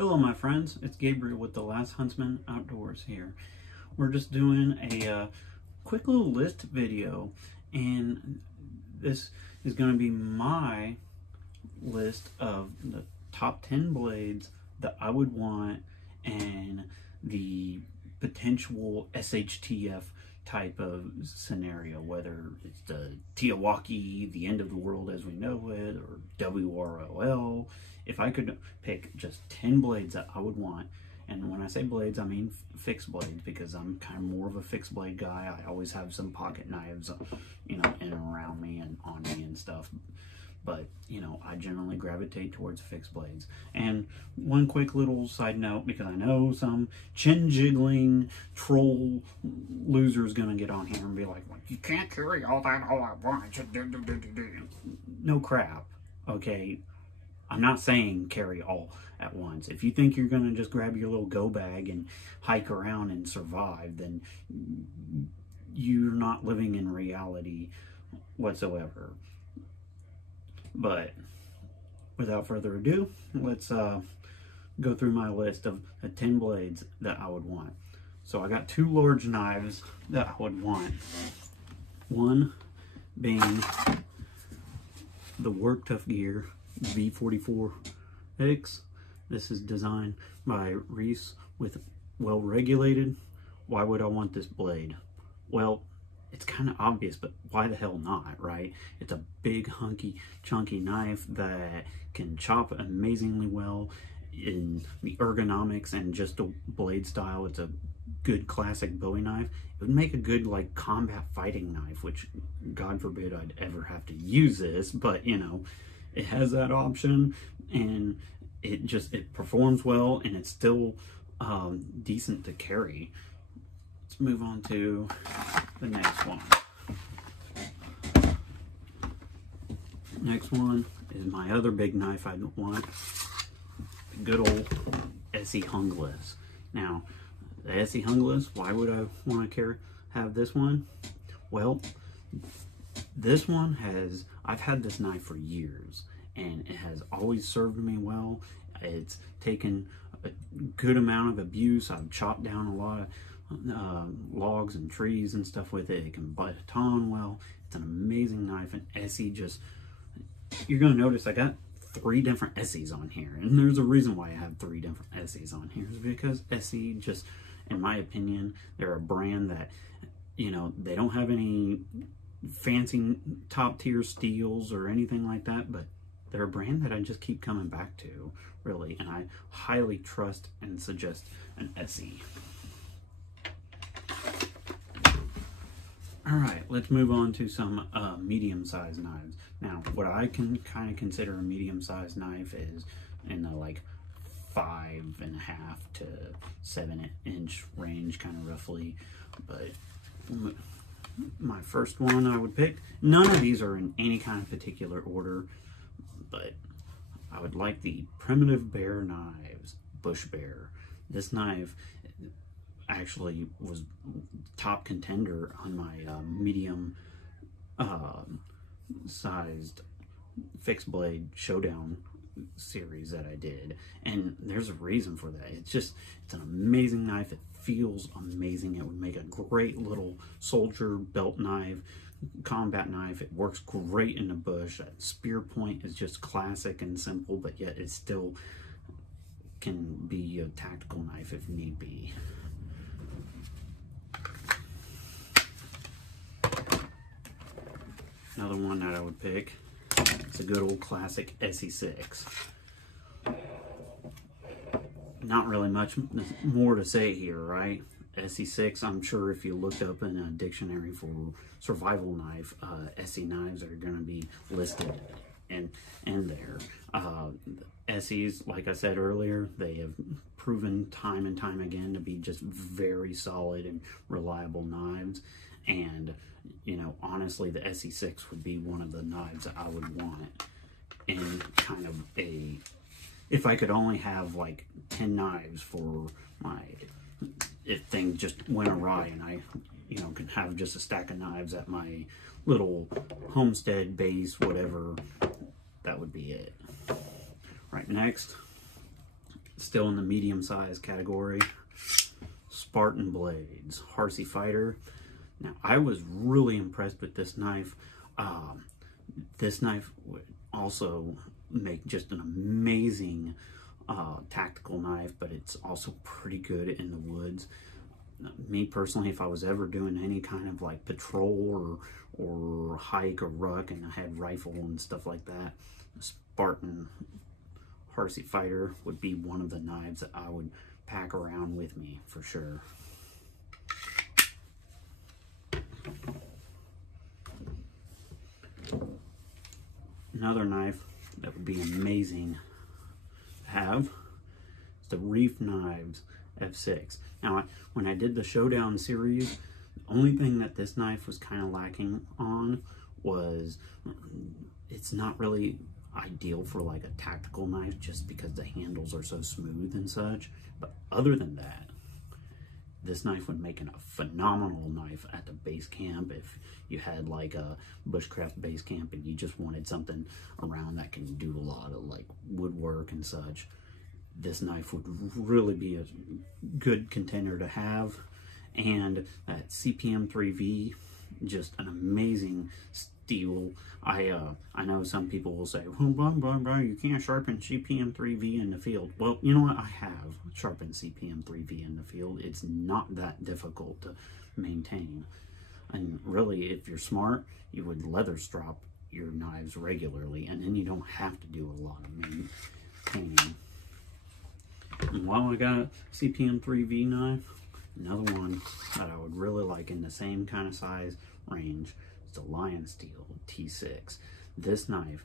Hello my friends, it's Gabriel with The Last Huntsman Outdoors here. We're just doing a quick little list video, and this is going to be my list of the top 10 blades that I would want and the potential SHTF type of scenario, whether it's the Tiawaki, the end of the world as we know it, or WROL. If I could pick just 10 blades that I would want, and when I say blades, I mean fixed blades, because I'm kind of more of a fixed blade guy. I always have some pocket knives, you know, in and around me and on me and stuff. But, you know, I generally gravitate towards fixed blades. And one quick little side note, because I know some chin-jiggling troll loser is going to get on here and be like, well, you can't carry all that all at once. No crap, okay? I'm not saying carry all at once. If you think you're going to just grab your little go bag and hike around and survive, then you're not living in reality whatsoever. But without further ado, let's go through my list of 10 blades that I would want. So I got two large knives that I would want. One being the Work Tough Gear V44X. This is designed by Reef with well regulated. Why would I want this blade? Well, it's kind of obvious, but why the hell not, right? It's a big, hunky, chunky knife that can chop amazingly well in the ergonomics and just the blade style. It's a good classic Bowie knife. It would make a good, like, combat fighting knife, which, God forbid I'd ever have to use this, but, you know, it has that option, and it performs well, and it's still decent to carry. Let's move on to the next one. Next one is my other big knife I want, the good old ESEE hungless. Now, the ESEE hungless, why would I want to have this one? Well, this one I've had this knife for years, and it has always served me well. It's taken a good amount of abuse. I've chopped down a lot of logs and trees and stuff with it. It can baton well. It's an amazing knife, and ESEE just, you're going to notice I got 3 different ESEEs on here, and there's a reason why I have 3 different ESEEs on here. Is because ESEE just, in my opinion, they're a brand that, you know, they don't have any fancy top tier steels or anything like that, but they're a brand that I just keep coming back to, really, and I highly trust and suggest an ESEE. All right, let's move on to some medium-sized knives. Now, what I can kind of consider a medium-sized knife is in the like 5.5 to 7-inch range, kind of roughly. But my first one I would pick, none of these are in any kind of particular order, but I would like the Primitive Bear Knives Bush Bear. This knife actually was top contender on my medium sized fixed blade showdown series that I did, and there's a reason for that. It's an amazing knife. It feels amazing. It would make a great little soldier belt knife, combat knife. It works great in the bush. That spear point is just classic and simple, but yet it still can be a tactical knife if need be. Another one that I would pick, it's a good old classic SE6. Not really much more to say here, right? SE6, I'm sure if you looked up in a dictionary for survival knife, ESEE knives are going to be listed in there. ESEEs, like I said earlier, they have proven time and time again to be just very solid and reliable knives. And, you know, honestly, the SE6 would be one of the knives that I would want in kind of a, if I could only have like 10 knives for my, if things just went awry and I, you know, could have just a stack of knives at my little homestead base, whatever, that would be it. Right, next, still in the medium size category, Spartan blades, Harsey Fighter. Now, I was really impressed with this knife. This knife would also make just an amazing tactical knife, but it's also pretty good in the woods. Me personally, if I was ever doing any kind of like patrol or hike or ruck and I had rifle and stuff like that, Spartan Harsey Fighter would be one of the knives that I would pack around with me for sure. Another knife that would be amazing to have is the Reef Knives F6. Now, when I did the Showdown series, the only thing that this knife was kind of lacking on was it's not really ideal for like a tactical knife just because the handles are so smooth and such. But other than that, this knife would make a phenomenal knife at the base camp if you had like a bushcraft base camp and you just wanted something around that can do a lot of like woodwork and such. This knife would really be a good contender to have. And that CPM 3V, just an amazing steel. I know some people will say, well, blah, blah, blah, you can't sharpen CPM 3V in the field. Well, you know what? I have sharpened CPM 3V in the field. It's not that difficult to maintain. And really, if you're smart, you would leather strop your knives regularly, and then you don't have to do a lot of maintaining. And while I got a CPM 3V knife, another one that I would really like in the same kind of size range is the Lion Steel T6. This knife,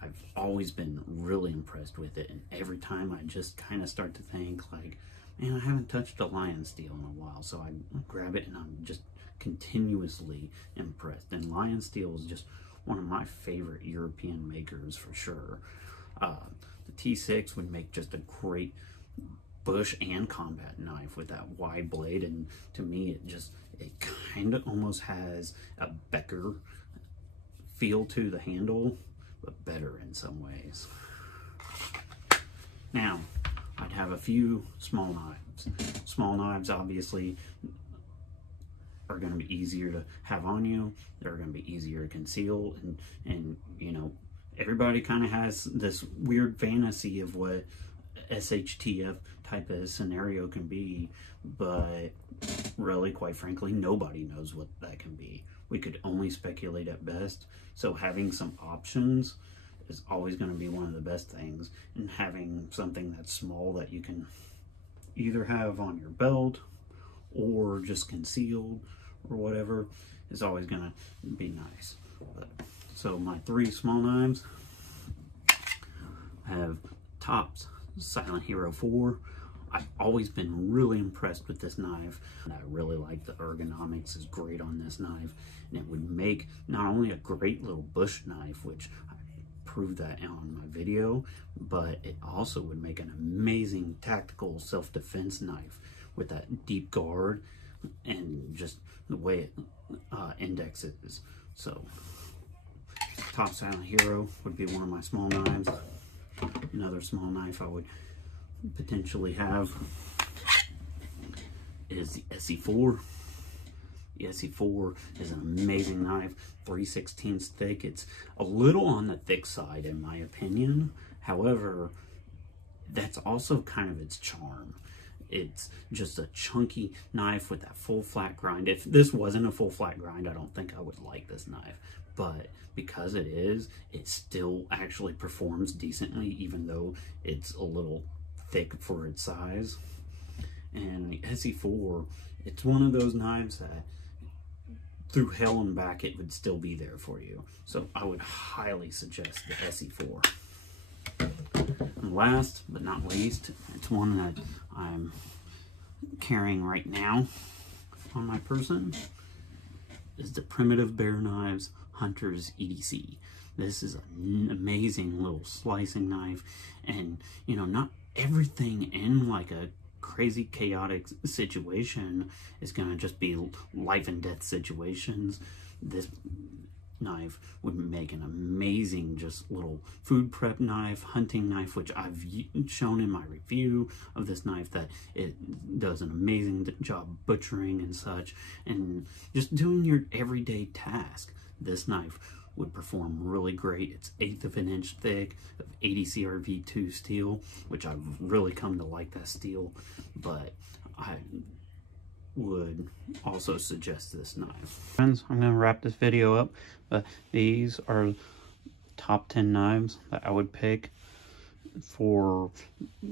I've always been really impressed with it, and every time I just kind of start to think like, man, I haven't touched a Lion Steel in a while, so I grab it and I'm just continuously impressed. And Lion Steel is just one of my favorite European makers for sure. The T6 would make just a great bush and combat knife with that wide blade, and to me it kind of almost has a Becker feel to the handle, but better in some ways. Now, I'd have a few small knives. Small knives obviously are going to be easier to have on you. They're going to be easier to conceal, and you know, everybody kind of has this weird fantasy of what SHTF type of scenario can be, but really, quite frankly, nobody knows what that can be. We could only speculate at best, so having some options is always going to be one of the best things, and having something that's small that you can either have on your belt or just concealed or whatever is always going to be nice. So my three small knives, I have Tops Silent Hero 4. I've always been really impressed with this knife, and I really like the ergonomics is great on this knife, and it would make not only a great little bush knife, which I proved that on my video, but it also would make an amazing tactical self-defense knife with that deep guard and just the way it indexes. So Top Silent Hero would be one of my small knives. Another small knife I would potentially have is the SE4. The SE4 is an amazing knife, 3/16 thick. It's a little on the thick side in my opinion. However, that's also kind of its charm. It's just a chunky knife with that full flat grind. If this wasn't a full flat grind, I don't think I would like this knife. But because it is, it still actually performs decently, even though it's a little thick for its size. And the SE4, it's one of those knives that through hell and back, it would still be there for you. So I would highly suggest the SE4. And last but not least, it's one that I'm carrying right now on my person, is the Primitive Bear Knives Hunter's EDC. This is an amazing little slicing knife, and you know, not everything in like a crazy chaotic situation is gonna just be life and death situations. This knife would make an amazing just little food prep knife, hunting knife, which I've shown in my review of this knife that it does an amazing job butchering and such, and just doing your everyday task. This knife would perform really great. It's 1/8 of an inch thick of 80 CRV2 steel, which I've really come to like that steel, but I would also suggest this knife. Friends, I'm going to wrap this video up, but these are top 10 knives that I would pick for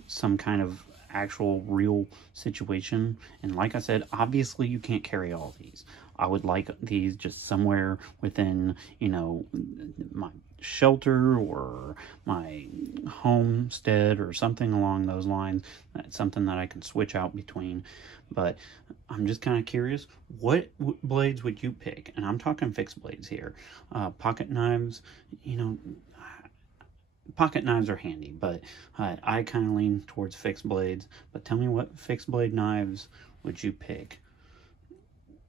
some kind of actual real situation. And like I said, obviously you can't carry all these. I would like these just somewhere within, you know, my shelter or my homestead or something along those lines. That's something that I can switch out between. But I'm just kind of curious, what blades would you pick? And I'm talking fixed blades here. Pocket knives, you know, pocket knives are handy, but I kind of lean towards fixed blades. But tell me, what fixed blade knives would you pick?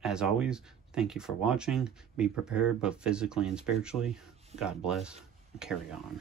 As always, thank you for watching. Be prepared both physically and spiritually. God bless, and carry on.